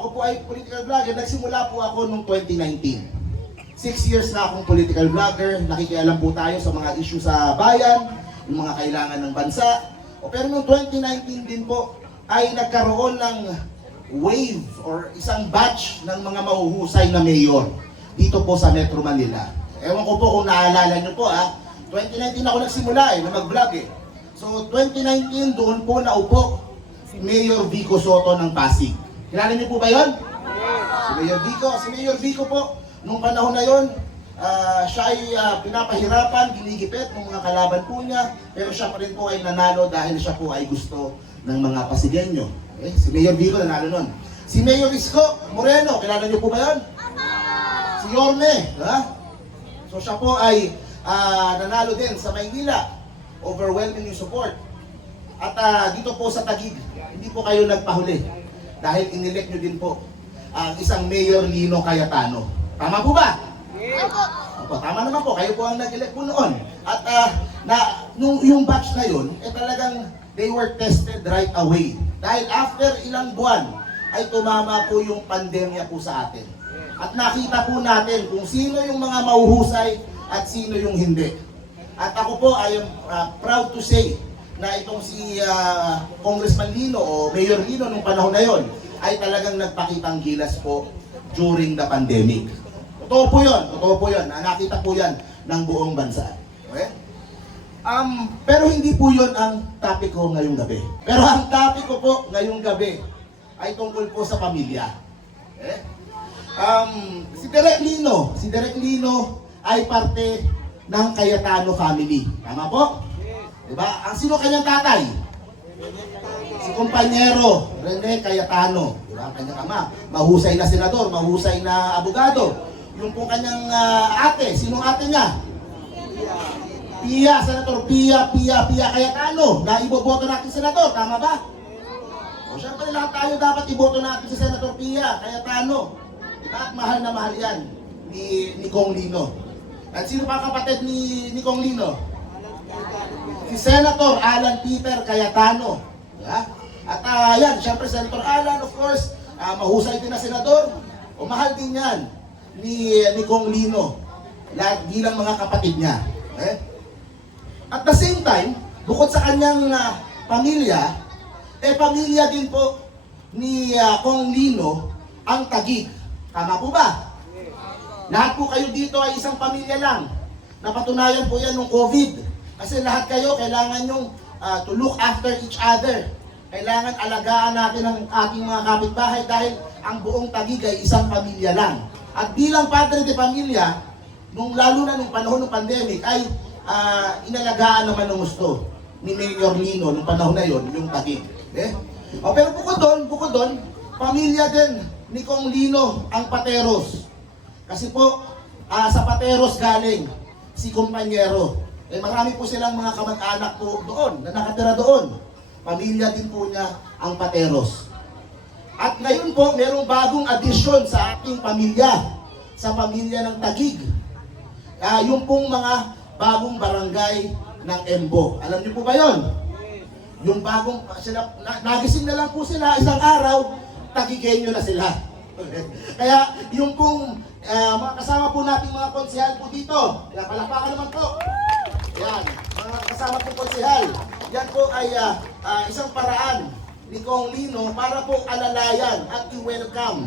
Ako po ay political vlogger. Nagsimula po ako noong 2019. Six years na akong political vlogger. Nakikialam po tayo sa mga issue sa bayan, yung mga kailangan ng bansa. O pero noong 2019 din po ay nagkaroon ng wave or isang batch ng mga mahuhusay na mayor dito po sa Metro Manila. Ewan ko po kung naalala nyo po ah. 2019 ako nagsimula eh, na mag-vlog eh. So 2019 doon po naupo Mayor Vico Soto ng Pasig. Kilala niyo po ba yon? Si Mayor Vico, si Mayor Vico po, nung panahon na yon, ah, siya ay ah, pinapahirapan, ginigipit ng mga kalaban po niya, pero siya pa rin po ay nanalo dahil siya po ay gusto ng mga Pasigenyo. Okay? Si Mayor Vico nanalo nun. Si Mayor Isko Moreno, kilala niyo po ba yon? Si Yorme, ha? So siya po ay ah, nanalo din sa Maynila. Overwhelming yung support. At ah, dito po sa Tagig, hindi po kayo nagpahuli. Dahil inelect nyo din po ang isang Mayor Lino Cayetano. Tama po ba? Opo, tama naman po. Kayo po ang nag-elect po noon. At ah, na, nung, yung batch na yun, eh talagang they were tested right away. Dahil after ilang buwan, ay tumama po yung pandemya po sa atin. At nakita po natin kung sino yung mga mauhusay at sino yung hindi. At ako po, I am ah, proud to say na itong si ah, Congressman Lino o Mayor Lino nung panahon na yon ay talagang nagpakitang gilas po during the pandemic. Totoo po yun, totoo po yun. Na Nakita po yan ng buong bansa. Okay? Um, pero hindi po yun ang topic ko ngayong gabi. Pero ang topic ko po ngayong gabi ay tungkol po sa pamilya. Okay? Um, si Derek Lino, si Derek Lino ay parte ng Cayetano family. Tama po? Diba? Ang sino kanyang tatay? Si kumpanyero Rene Cayetano. Diba? Ang kanyang ama. Mahusay na senador, mahusay na abogado. Yung pong kanyang ah, ate, sinong ate niya? Pia, Senator Pia, Pia, Pia Cayetano. Na iboboto natin senador, tama ba? O syempre lahat tayo dapat iboto natin si Senator Pia Cayetano. At mahal na mahal yan ni, ni Kong Lino. At sino pa kapatid ni, ni Kong Lino? Si Senator Alan Peter Cayetano. Yeah? At ah, yan, syempre Senator Alan, of course, ah, mahusay din na senador. O mahal din yan ni, ni Kong Lino. Lahat bilang mga kapatid niya. Okay? At the same time, bukod sa kanyang ah, pamilya, eh pamilya din po ni ah, Kong Lino ang Tagig. Tama po ba? Lahat po kayo dito ay isang pamilya lang. Napatunayan po yan ng COVID. Kasi lahat kayo kailangan yung ah, to look after each other. Kailangan alagaan natin ang ating mga kapitbahay dahil ang buong Tagig ay isang pamilya lang. At bilang padre de pamilya, nung lalo na nung panahon ng pandemic, ay ah, inalagaan naman ng gusto ni Mayor Lino nung panahon na yon yung Tagig. Eh? O, pero bukod doon, bukod doon, pamilya din ni Kong Lino ang Pateros. Kasi po, ah, sa Pateros galing si kumpanyero. Eh marami po silang mga kamag-anak po doon, na nakatira doon. Pamilya din po niya ang Pateros. At ngayon po, merong bagong addition sa ating pamilya, sa pamilya ng Tagig. Ah, yung pong mga bagong barangay ng Embo. Alam niyo po ba yon? Yung bagong, sila, na, nagising na lang po sila isang araw, tagigenyo na sila. Kaya yung pong ah, mga kasama po nating mga konsehal po dito, kaya palakpakan naman po. Yan, mga kasama po konsehal. Yan po ay ah, ah, isang paraan ni Kong Lino para po alalayan at i-welcome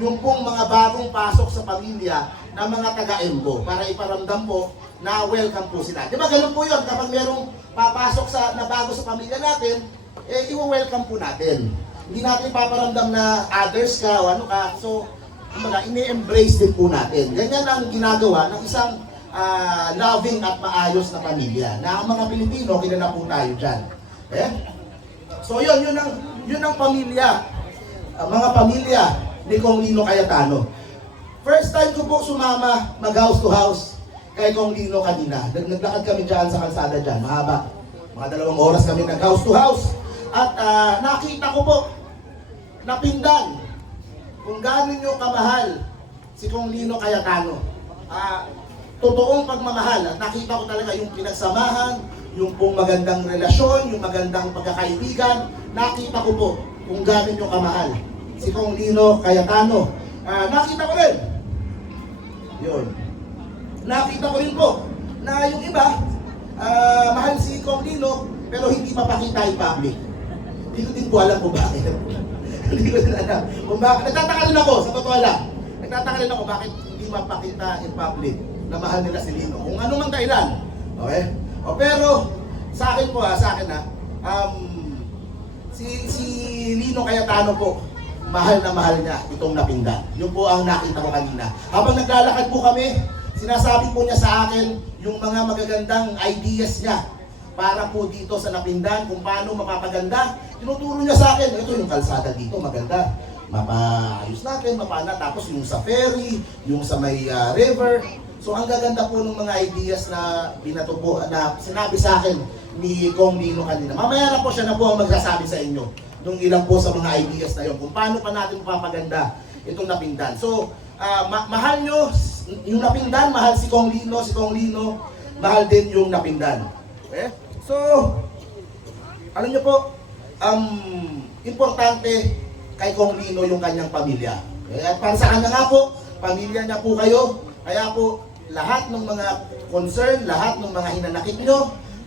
yung pong mga bagong pasok sa pamilya ng mga taga-Embo para iparamdam po na welcome po sila. Di ba ganun po yun kapag merong papasok sa, na bago sa pamilya natin, eh i-welcome po natin. Hindi natin paparamdam na others ka o ano ka. So, kumbaga, ini-embrace din po natin. Ganyan ang ginagawa ng isang ah, loving at maayos na pamilya. Na ang mga Pilipino, kilala po tayo dyan. Eh? So yun, yun ang, yun ang pamilya. Ang mga pamilya ni Kong Lino Cayetano. First time ko po sumama mag house to house kay Kong Lino kanina. Nag- Naglakad kami dyan sa kalsada dyan, mahaba. Mga dalawang oras kami nag house to house. At ah, nakita ko po, napindan, kung gaano nyo kamahal si Kong Lino Cayetano. Ah, totoong pagmamahal at nakita ko talaga yung pinagsamahan, yung pong magandang relasyon, yung magandang pagkakaibigan, nakita ko po kung gaano nyo kamahal si Kong Lino Cayetano. Ah, nakita ko rin. Yun. Nakita ko rin po na yung iba, ah, mahal si Kong Lino, pero hindi mapakita in public. Hindi ko din po alam kung bakit. hindi ko din alam kung bakit. Nagtataka rin ako, sa totoo lang. Nagtataka rin ako bakit hindi mapakita in public na mahal nila si Lino. Kung ano mang dahilan. Okay? O, pero, sa akin po ha, sa akin ha, um, si, si Lino Cayetano po, mahal na mahal niya itong napinda. Yun po ang nakita ko kanina. Habang naglalakad po kami, sinasabi po niya sa akin yung mga magagandang ideas niya para po dito sa Napindan, kung paano mapapaganda. Tinuturo niya sa akin, ito yung kalsada dito, maganda. Mapaayos natin, mapana. Tapos yung sa ferry, yung sa may ah, river. So ang gaganda po ng mga ideas na binato po, na sinabi sa akin ni Kong Lino kanina. Mamaya na po siya na po ang magsasabi sa inyo nung ilang po sa mga ideas na yun, kung paano pa natin mapapaganda itong Napindan. So, ah, ma- mahal nyo, yung Napindan, mahal si Kong Lino, si Kong Lino, mahal din yung Napindan. Okay? So, alam nyo po, um, importante kay Kong Lino yung kanyang pamilya. Okay? At para sa kanya nga po, pamilya niya po kayo, kaya po lahat ng mga concern, lahat ng mga hinanakit nyo,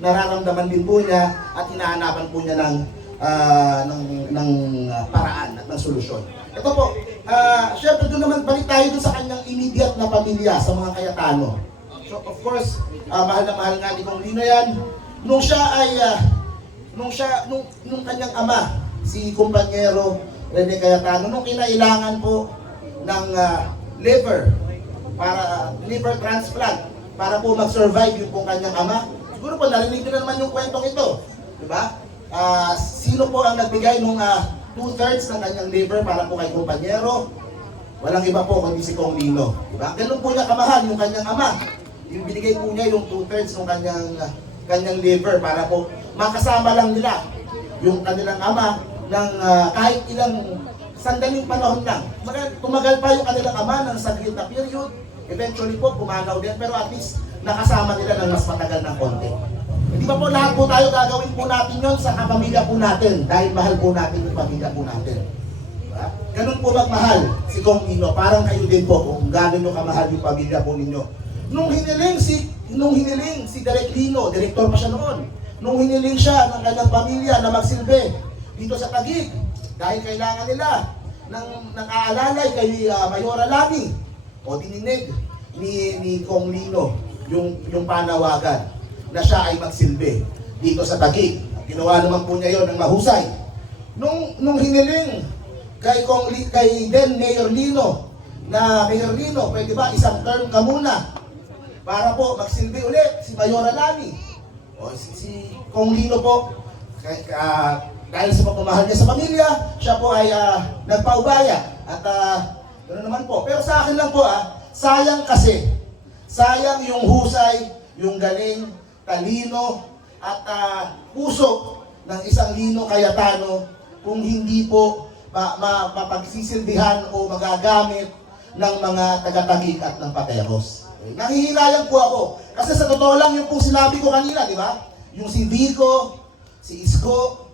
nararamdaman din po niya at hinahanapan po niya ng ah, ng, ng ah, paraan at ng solusyon. Ito po, ah, syempre doon naman balik tayo doon sa kanyang immediate na pamilya, sa mga Kayatano. So of course, ah, mahal na mahal nga ni Kong Lino yan. Nung siya ay, ah, nung siya, nung, nung kanyang ama, si kumpanyero Rene Cayetano, nung kinailangan po ng ah, liver, para liver transplant, para po mag-survive yung pong kanyang ama. Siguro po narinig na naman yung kwentong ito. Di ba? Ah, sino po ang nagbigay nung ah, two-thirds ng kanyang liver para po kay kumpanyero? Walang iba po kundi si Kong Lino. Di ba? Ganun po niya kamahal yung kanyang ama. Yung binigay po niya yung two-thirds ng kanyang ah, kanyang liver para po makasama lang nila yung kanilang ama ng ah, kahit ilang sandaling panahon lang. Magal, tumagal pa yung kanilang ama ng saglit na period. Eventually po, pumanaw din. Pero at least, nakasama nila ng mas matagal ng konti. Hindi ba po lahat po tayo gagawin po natin yon sa kapamilya po natin dahil mahal po natin yung pamilya po natin. Diba? Ganun po magmahal si Kong Nino. Parang kayo din po kung gano'n nyo kamahal yung pamilya po ninyo. Nung hiniling si nung hiniling si Direk Lino, direktor pa siya noon. Nung hiniling siya ng kanyang pamilya na magsilbi dito sa Taguig dahil kailangan nila ng, ng aalalay kay uh, Mayora Lani o dininig ni, ni Kong Lino yung, yung panawagan na siya ay magsilbi dito sa Taguig. Ginawa naman po niya yon ng mahusay. Nung, nung hiniling kay, Kong, kay then Mayor Lino na Mayor Lino, pwede ba isang term ka muna para po magsilbi ulit si Mayora Lani. O si, si Kong Lino po, kay, ah, dahil sa pagmamahal niya sa pamilya, siya po ay ah, nagpaubaya. At uh, ganoon naman po. Pero sa akin lang po, ah, sayang kasi, sayang yung husay, yung galing, talino, at ah, puso ng isang Lino Cayetano kung hindi po ma- ma- mapagsisilbihan o magagamit ng mga taga-tagig at ng pateros. Eh, Nahihilayan po ako. Kasi sa totoo lang yung pong sinabi ko kanina, di ba? Yung si Vico, si Isko,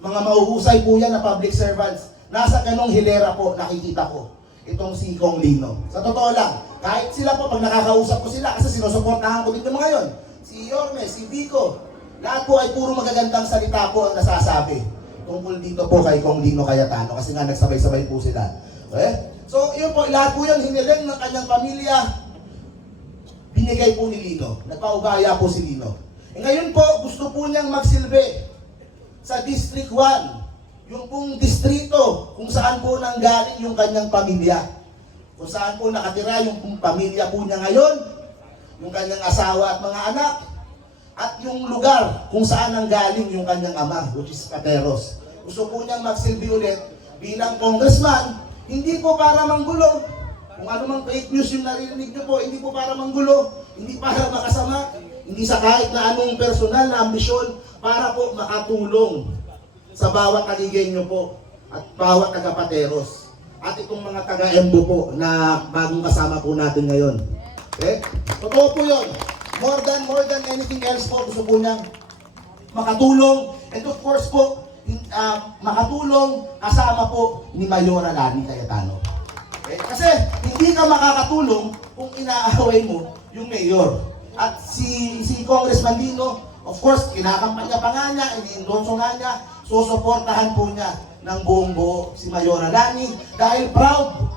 mga mauhusay po yan na public servants. Nasa ganong hilera po, nakikita ko. Itong si Kong Lino. Sa totoo lang, kahit sila po, pag nakakausap ko sila, kasi sinusuportahan ko dito mga yon. Si Yorme, si Vico, lahat po ay puro magagandang salita po ang nasasabi tungkol dito po kay Kong Lino Cayetano kasi nga nagsabay-sabay po sila. Okay? So, yun po, lahat po yun, hiniling ng kanyang pamilya, binigay po ni Lino. Nagpaubaya po si Lino. E ngayon po, gusto po niyang magsilbi sa District 1, yung pong distrito kung saan po nanggaling yung kanyang pamilya. Kung saan po nakatira yung pong pamilya po niya ngayon, yung kanyang asawa at mga anak, at yung lugar kung saan nanggaling yung kanyang ama, which is Pateros. Gusto po niyang magsilbi ulit bilang congressman, hindi po para manggulo. Kung ano mang fake news yung narinig niyo po, hindi po para manggulo, hindi para makasama, hindi sa kahit na anong personal na ambisyon para po makatulong sa bawat kaligenyo po at bawat taga-Pateros. At itong mga taga-Embo po na bagong kasama po natin ngayon. Okay? Totoo po yun. More than, more than anything else po, gusto po niyang makatulong. And of course po, ah, makatulong kasama po ni Mayora Lani Cayetano. Okay? Kasi hindi ka makakatulong kung inaaway mo yung mayor. At si si Congressman Dino, of course, kinakampanya pa nga niya, ini-endorso nga niya, susuportahan po niya ng buong buo si Mayora Lani dahil proud,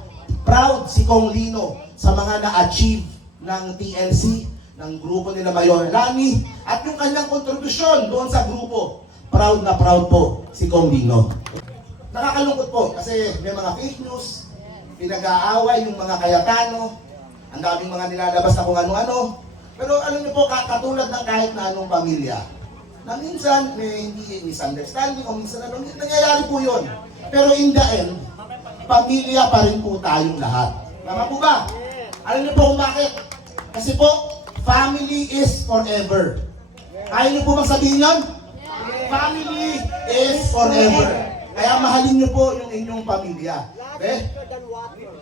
proud si Kong Lino sa mga na-achieve ng TLC, ng grupo nila Mayora Lani, at yung kanyang kontribusyon doon sa grupo. Proud na proud po si Kong Lino. Nakakalungkot po kasi may mga fake news, pinag-aaway yung mga kayatano, ang daming mga nilalabas na kung ano-ano. Pero alam niyo po, ka- katulad ng kahit na anong pamilya, na minsan may hindi misunderstanding o minsan ano, nangyayari po yun. Pero in the end, pamilya pa rin po tayong lahat. Tama po ba? Alam niyo po kung bakit? Kasi po, family is forever. Kaya niyo po bang sabihin yun? Family is forever. Kaya mahalin niyo po yung inyong pamilya. Okay?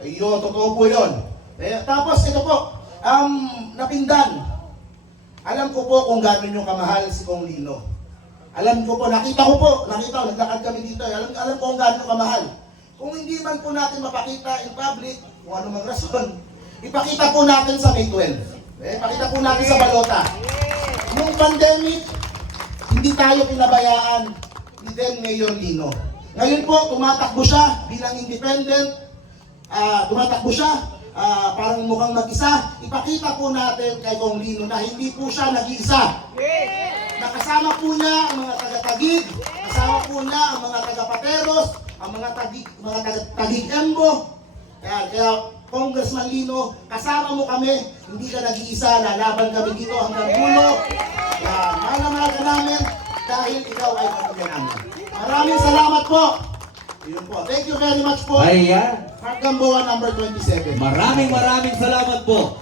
Ayun, totoo po yun. Eh, tapos ito po, um, napindan. Alam ko po kung gaano nyo kamahal si Kong Lino. Alam ko po, nakita ko po, nakita ko, naglakad kami dito. Alam, alam ko kung gaano kamahal. Kung hindi man po natin mapakita in public, kung ano mang rason, ipakita po natin sa May 12. Eh, pakita po natin sa balota. Nung pandemic, hindi tayo pinabayaan ni then Mayor Lino. Ngayon po, tumatakbo siya bilang independent, ah, tumatakbo siya, ah, parang mukhang mag-isa. Ipakita po natin kay Kong Lino na hindi po siya nag-iisa. Nakasama po niya ang mga taga-tagig, kasama po niya ang mga taga-pateros, ang mga tagig, mga taga-tagig embo. Kaya, kaya Congressman Lino, kasama mo kami, hindi ka nag-iisa, lalaban kami dito hanggang dulo. Kaya mahal na mahal ka namin dahil ikaw ay pamilya namin. Maraming salamat po. Yun po. Thank you very much po. Ayan. Mark Gamboa number 27. Maraming maraming salamat po.